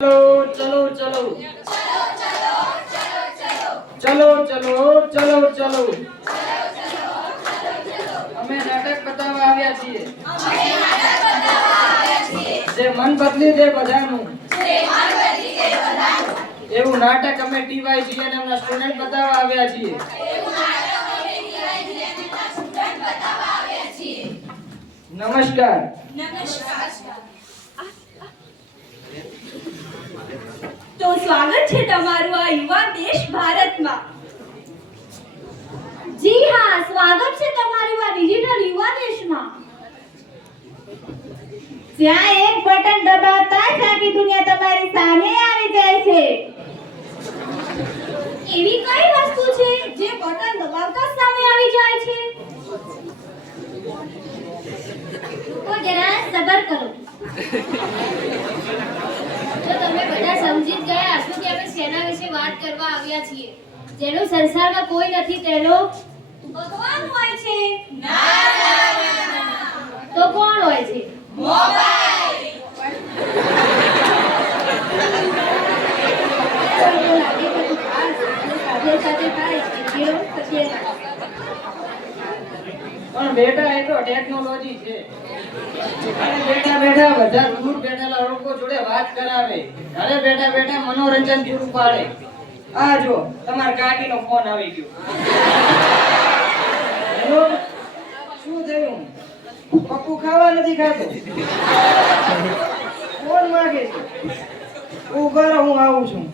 चलो चलो चलो चलो चलो चलो चलो અમે નાટક બતાવવા આવ્યા છીએ જે મન બદલી દે બધાનું એવું નાટક અમે ટીવાયજી અને એમના સ્ટુડન્ટ બતાવવા આવ્યા છીએ નમસ્કાર તો સ્વાગત છે તમારું આ યુવા દેશ ભારતમાં. જી હા, સ્વાગત છે તમારું આ ડિજિટલ યુવા દેશમાં. જ્યાં એક બટન દબાવતા જ આખી દુનિયા તમારી સામે આવી જાય છે. એવી કઈ વસ્તુ છે જે બટન દબાવતા જ સામે આવી જાય છે? તો જરા સબર કરો. તો તમે બધા સમજી જ ગયા હશો કે આપણે શેના વિશે વાત કરવા આવ્યા છીએ. જેનો સંસારમાં કોઈ નથી તેનો ભગવાન હોય છે. તો કોણ હોય છે? પણ બેટા એ તો ટેકનોલોજી છે અને બેઠા બેઠા બધા દૂર બેઠેલા લોકો જોડે વાત કરાવે ઘરે બેઠા બેઠા મનોરંજન પૂરું પાડે. આ જો તમારા કાકીનો ફોન આવી ગયો. હેલો, શું થયું? પપ્પુ ખાવા નથી ખાતો, ફોન માંગે છે. ઉભા રહો, હું આવું છું.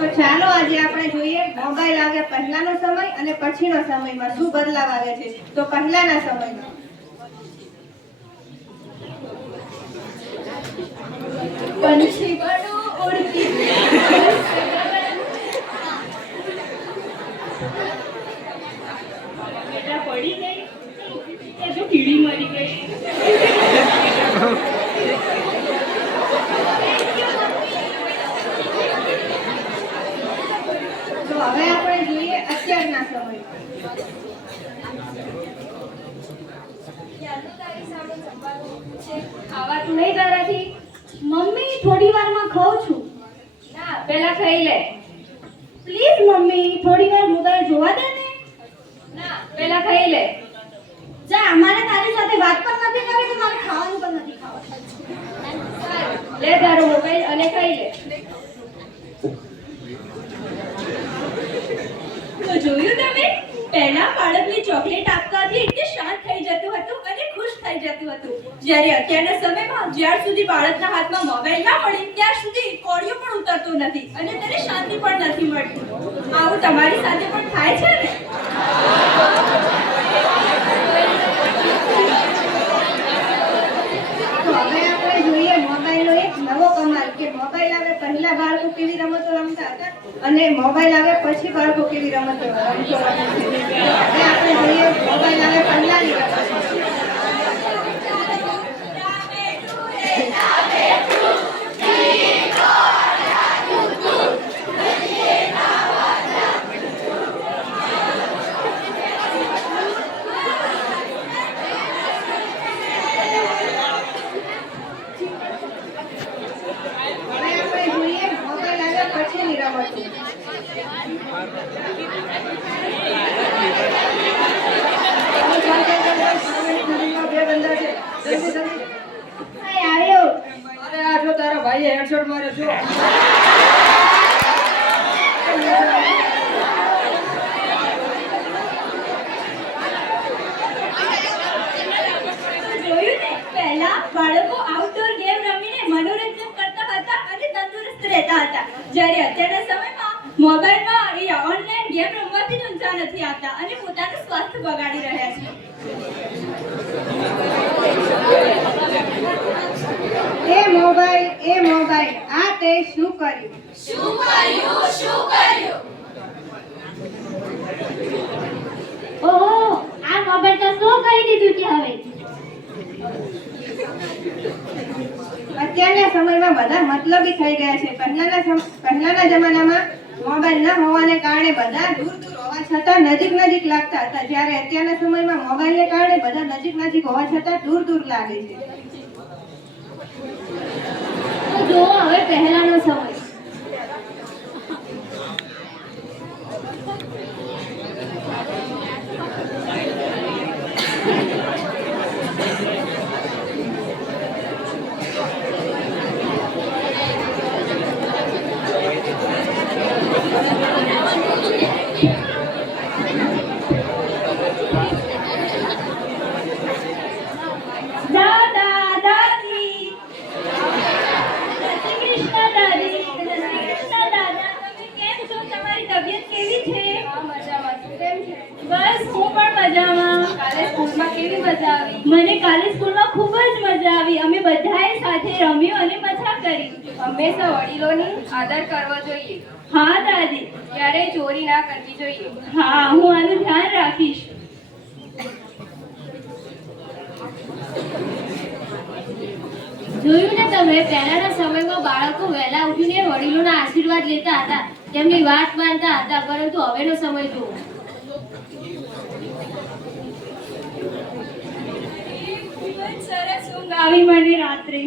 તો ચાલો આજે આપણે જોઈએ મોબાઈલ આવ્યા પહેલાનો સમય અને પછીનો સમયમાં શું બદલાવ આવે છે. તો પહેલાના સમયમાં પંછી બનો ઉડતી બેટા પડી ગઈ કે જો કીડી મરી ગઈ. તો હવે આપણે જોઈએ અત્યારના સમયમાં. ખાવાતું નહીં તારાથી? મમ્મી, થોડી વારમાં ખાઉં છું. ના, પહેલા ખાઈ લે. પ્લીઝ મમ્મી, થોડી વાર મોબાઈલ જોવા દે ને. ના, પહેલા ખાઈ લે. જા, અમારે તારી સાથે વાત પણ નથી કરવી, મારે ખાવાનું પણ નથી ખાવાનું. લે તારો મોબાઈલ અને ખાઈ લે. તો જોયું તમે, પહેલા બાળકને ચોકલેટ આપવાથી એટલે શાંત થઈ જતું હતું અને ખુશ થઈ જતું હતું. જ્યારે અત્યારના સમયમાં જ્યાર સુધી બાળકના હાથમાં મોબાઈલ ના મળે ત્યાર સુધી કોળિયો પણ ઉતરતો નથી અને તેને શાંતિ પણ નથી મળતી. આવું તમારી સાથે પણ થાય છે ને? તો હવે આપણે જોઈએ મોબાઈલનો એક નવો કમાલ કે મોબાઈલ આવે પહેલા બાળકો કેવી રમતો રમતા હતા અને મોબાઈલ આવે પછી બાળકો કેવી રમતો રમતા હતા. હવે આપણે જોઈએ મોબાઈલ આવે પહેલાની રમતો. અરે આ જો તારા ભાઈએ હેડશોટ માર્યો છો. જોયું ને, પહેલા બાળકો આઉટડોર ગેમ રમીને મનોરંજન કરતા હતા અને તંદુરસ્ત રહેતા હતા. જ્યારે અત્યારના સમયમાં મોબાઈલમાં એ ઓનલાઈન ગેમ રમવાથી જ ઊંચા નથી આવતા અને પોતાનું સ્વાસ્થ્ય બગાડી રહ્યા છે. એ મોબાઈલ આ તે શું કર્યું? ઓહો, આ મોબાઈલ તો શું કરી દીધું છે હવે? અત્યારના સમયમાં બધા મતલબી થઈ ગયા છે. પહેલાના જમાનામાં મોબાઈલ ન હોવાને કારણે બધા દૂર હોવા છતાં નજીક લાગતા હતા, જ્યારે અત્યારના સમયમાં મોબાઈલને કારણે બધા નજીક હોવા છતાં દૂર લાગે છે. તો જુઓ હવે પહેલાનો સમય. દાદા દાદી જય શ્રી કૃષ્ણ દાદી જય શ્રી કૃષ્ણ દાદા તમે કેમ છો તમારી તબિયત કેવી છે મજામાં. તું કેમ છે? બસ હું પણ મજામાં કાલે સ્કૂલમાં કેવી મજા આવી? મને કાલે સ્કૂલમાં ખૂબ જ મજા આવી અમે બધાએ સાથે રમ્યું અને મજા કરી હંમેશા વડીલોની આદર કરવો જોઈએ. હા દાદી ક્યારેય ચોરી ના કરવી જોઈએ. હા હું આનું ધ્યાન રાખીશ જોયું ને તમે, પહેલાના સમયમાં બાળકો વહેલા ઉઠીને વડીલોના આશીર્વાદ લેતા હતા, તેમની વાત માનતા હતા, પરંતુ હવેનો સમય જુઓ. ખૂબ જ સરસ ઊંઘ આવી મને રાત્રે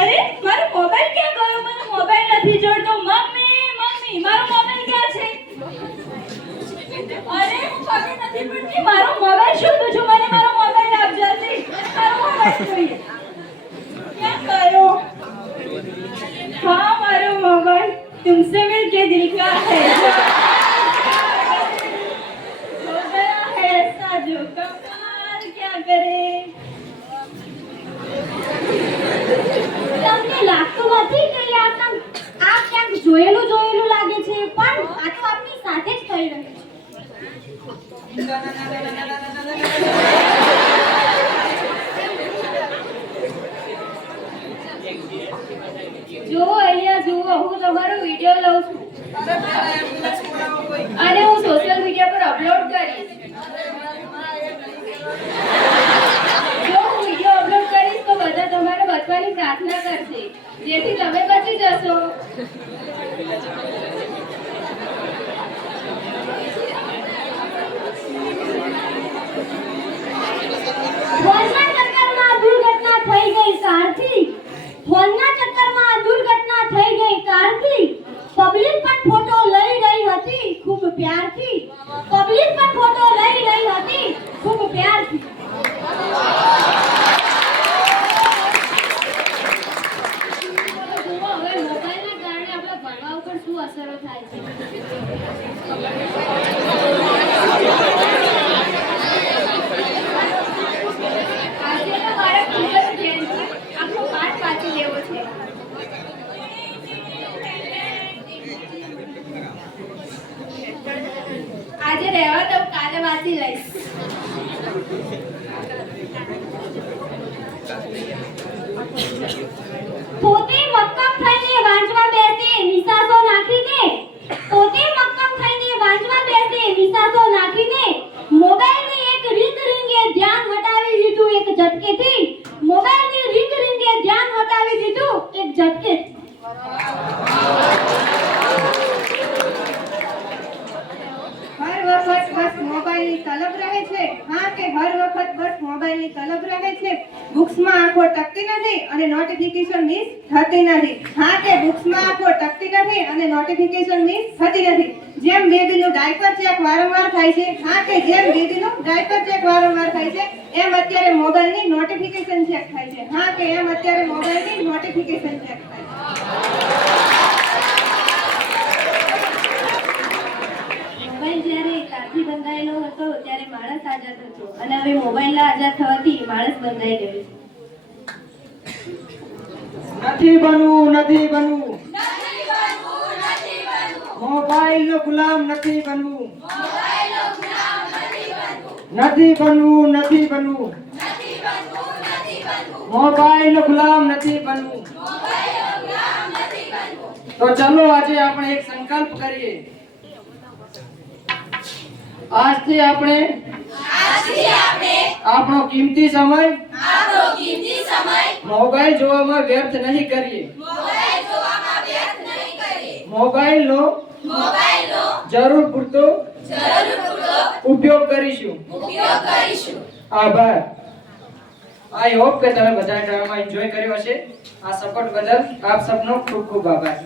અરે મારો મોબાઈલ ક્યાં ગયો મને મોબાઈલ નથી જોડતો મમ્મી મમ્મી મારો મોબાઈલ ક્યાં છે અરે હું પગે નથી પડતી મારો મોબાઈલ શોધું છું મને મારો મોબાઈલ આપ જલ્દી મારો મોબાઈલ જોઈએ ક્યાં ગયો हाँ मारो मोबाइल तुमसे मिलके दिल का है हो गया है ऐसा जो कमाल क्या करे તમને લાગતું નથી કે આ ક્યાંક જોયેલું લાગે છે પણ આ તો આપની સાથે જ થઈ રહ્યું છે જુઓ અહીંયા જુઓ, હું તમારો વિડીયો લઉં છું અને હું સોશિયલ મીડિયા પર અપલોડ કરીશ. જો હું વિડીયો અપલોડ કરીશ તો બધા તમારે બચવાની પ્રાર્થના કરશે, જેથી તમે બચી જશો. ફોનના ચક્કરમાં દુર્ઘટના થઈ ગઈ કારથી પબ્લિક પણ ફોટો લઈ રહી હતી ખૂબ પ્યારથી જુઓ હવે મોબાઈલના કારણે આપણા ભણવા ઉપર શું અસરો થાય છે. આજે તો મારા ખૂબ જ ધ્યાનથી આખો પાઠ વાંચી લેવો છે. આજે રહેવા તો કાલે વાંચી લઈશ. પોતે મક્કમ થઈને વાંચવા બેસે નિશાસો નાખીને મોબાઈલની એક રીંગે ધ્યાન હટાવી દીધું એક ઝટકેથી હર વખત બસ મોબાઈલની તલબ રહે છે. હા કે હર વખત બસ મોબાઈલની તલબ રહે છે. બુક્સમાં આંખો ટકતી નથી અને નોટિફિકેશન મિસ થતી નથી. હા કે બુક્સમાં આંખો ટકતી નથી અને નોટિફિકેશન મિસ થતી નથી. જેમ બેબીનું ડાયપર ચેક વારંવાર થાય છે, હા કે જેમ બેબીનું ડાયપર ચેક વારંવાર થાય છે, એમ અત્યારે મોબાઈલની નોટિફિકેશન ચેક થાય છે. હા કે એમ અત્યારે મોબાઈલની નોટિફિકેશન ચેક થાય છે. મોબાઈલ જ્યારે કારથી બંધાયેલો હતો ત્યારે માણસ આઝાદ હતો અને હવે મોબાઈલના આઝાદ થવાથી માણસ બંધાઈ ગયો છે. નથી બનવું મોબાઈલનો ગુલામ નથી બનવું મોબાઈલનો ગુલામ નથી બનવું તો ચલો આજે આપણે એક સંકલ્પ કરીએ. આજથી આપણે આપણો કિંમતી સમય મોબાઈલ જોવામાં વ્યર્થ નહીં કરીએ. મોબાઈલનો જરૂર પૂરતો ઉપયોગ કરીશું. આભાર. આઈ હોપ કે તમે બધા ડ્રામા એન્જોય કર્યો હશે. આ સપોર્ટ બદલ આપ સબનો ખૂબ ખૂબ આભાર.